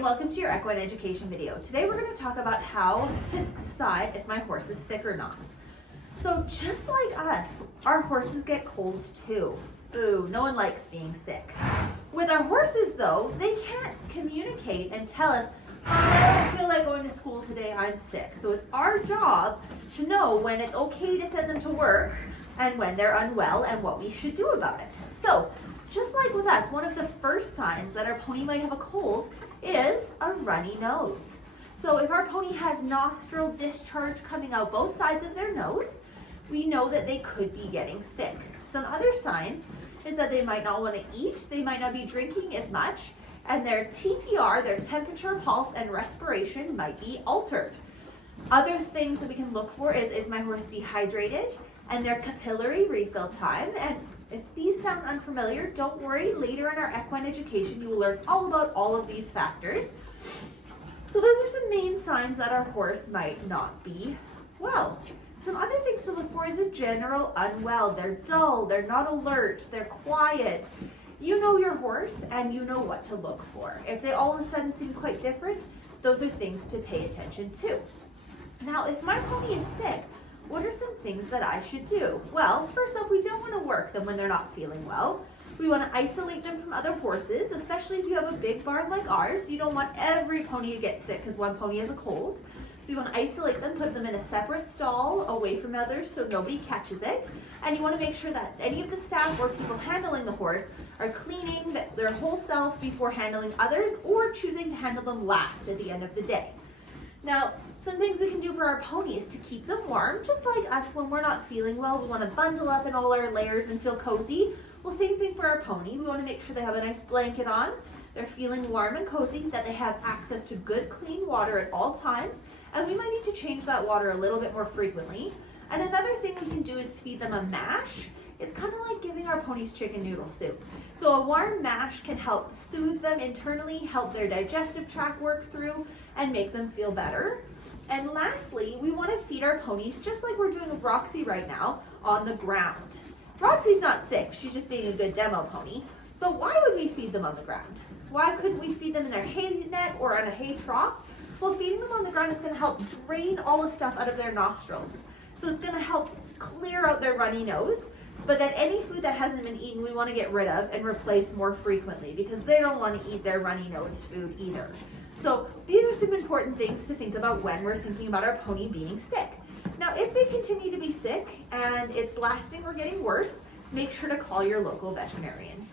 and welcome to your equine education video. Today we're going to talk about how to decide if my horse is sick or not. So just like us, our horses get colds too. Ooh, no one likes being sick. With our horses though, they can't communicate and tell us, I don't feel like going to school today, I'm sick. So it's our job to know when it's okay to send them to work and when they're unwell and what we should do about it. So just like with us, one of the first signs that our pony might have a cold is a runny nose. So if our pony has nostril discharge coming out both sides of their nose, we know that they could be getting sick. Some other signs is that they might not want to eat, they might not be drinking as much, and their TPR, their temperature, pulse, and respiration might be altered. Other things that we can look for is my horse dehydrated, and their capillary refill time. And if these sound unfamiliar, don't worry, later in our equine education you will learn all about all of these factors. So those are some main signs that our horse might not be well. Some other things to look for is a general unwell. They're dull, they're not alert, they're quiet. You know your horse and you know what to look for. If they all of a sudden seem quite different, those are things to pay attention to. Now, if my pony is sick, what are some things that I should do? Well, first off, we don't want to work them when they're not feeling well. We want to isolate them from other horses, especially if you have a big barn like ours. You don't want every pony to get sick because one pony has a cold. So you want to isolate them, put them in a separate stall away from others so nobody catches it. And you want to make sure that any of the staff or people handling the horse are cleaning their whole self before handling others or choosing to handle them last at the end of the day. Now, some things we can do for our ponies to keep them warm, just like us when we're not feeling well, we want to bundle up in all our layers and feel cozy. Well, same thing for our pony. We want to make sure they have a nice blanket on, they're feeling warm and cozy, that they have access to good clean water at all times, and we might need to change that water a little bit more frequently. And another thing we can do is feed them a mash. It's kind of like giving our ponies chicken noodle soup. So a warm mash can help soothe them internally, help their digestive tract work through, and make them feel better. And lastly, we want to feed our ponies, just like we're doing with Roxy right now, on the ground. Roxy's not sick, she's just being a good demo pony. But why would we feed them on the ground? Why couldn't we feed them in their hay net or on a hay trough? Well, feeding them on the ground is going to help drain all the stuff out of their nostrils. So it's going to help clear out their runny nose. But then any food that hasn't been eaten, we want to get rid of and replace more frequently because they don't want to eat their runny nose food either. So these are some important things to think about when we're thinking about our pony being sick. Now, if they continue to be sick and it's lasting or getting worse, make sure to call your local veterinarian.